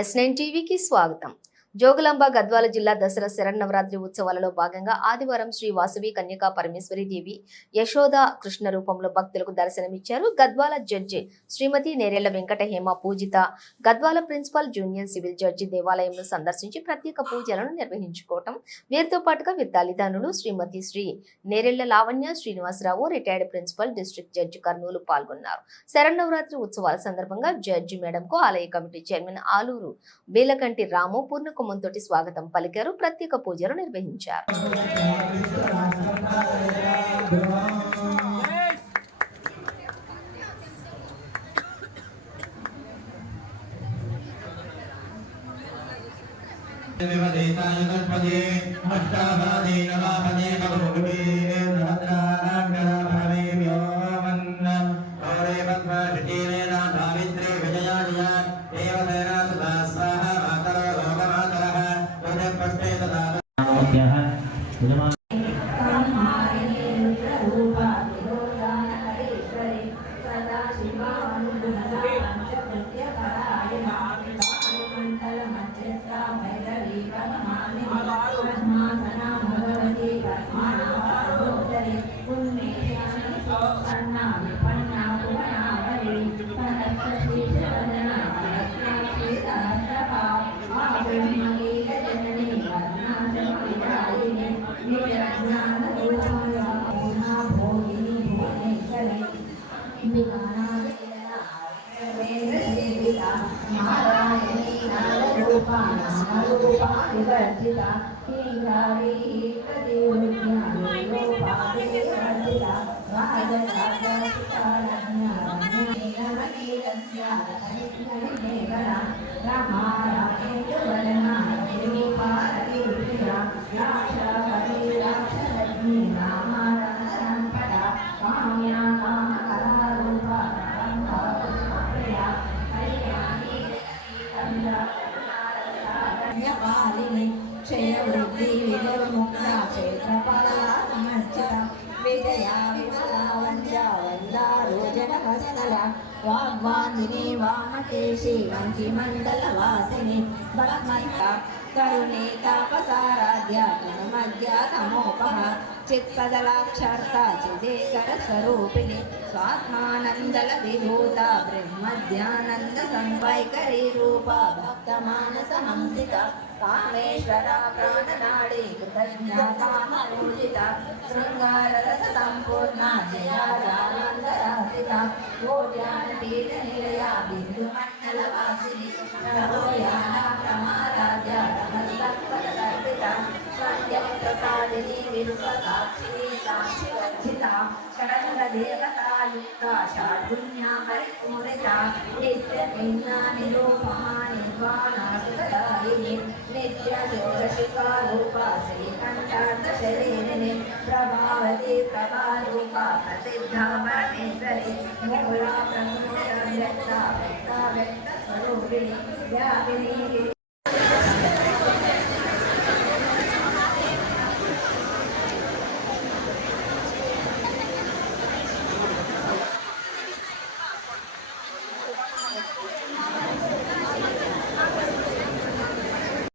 S9 టీవీకి స్వాగతం. జోగులాంబ గద్వాల జిల్లా దసరా శరన్నవరాత్రి ఉత్సవాలలో భాగంగా ఆదివారం శ్రీ వాసవి కన్యకా పరమేశ్వరి దేవి యశోద కృష్ణ రూపంలో భక్తులకు దర్శనమిచ్చారు. Gadwal judge Srimathi Nerella Venkata Hema Poojitha Gadwal principal junior civil judge దేవాలయంలో సందర్శించి ప్రత్యేక పూజలను నిర్వహించుకోవటం, వీరితో పాటుగా వీరి తల్లిదండ్రులు Srimathi Sri Nerella Lavanya Srinivasarao retired principal district judge Kurnool పాల్గొన్నారు. శరన్నవరాత్రి ఉత్సవాల సందర్భంగా జడ్జి మేడంకు ఆలయ కమిటీ చైర్మన్ ఆలూరు బేలకంటి రాము పూర్ణ కుమంతోటి స్వాగతం పలికారు. ప్రత్యేక పూజలు నిర్వహించారు. वाग्वादिनी वामकेशी वंशिमण्डलवासिनी भक्मन्ता करुणे तापसाराध्या तनुमध्या तमोपः चित्पदलाक्षर्ता चिदेकरस्वरूपिणी स्वात्मानन्दलविभूता ब्रह्मध्यानन्द संवैकरी रूपा भक्तमानसहंसिता कामेश्वरा प्राणनाडी कृतज्ञा कामपूजिता शृङ्गाररस सम्पूर्णा जया जानान्तरासिता कोट्यानपीठनिलया बिन्दुमण्डलवासिनी नवोयाना प्रमाराध्या नमस्तत्पदर्पिता सत्यप्रसादिनी विश्वसाक्षिणी साक्षिवर्जिता षडङ्गदेवतायुक्ता षाड्गुण्या परिपूरिता नित्यभिन्ना निरूपमा निर्वाणासुतदायिनी नित्यशोषिका रूपा श्रीकण्ठार्थशरीरिणी प्रभावती प्रभारूपा प्रसिद्धा परमेश्वरी मूला प्रमुख व्यक्ता व्यक्ता व्यक्तस्वरूपिणी व्यापिनी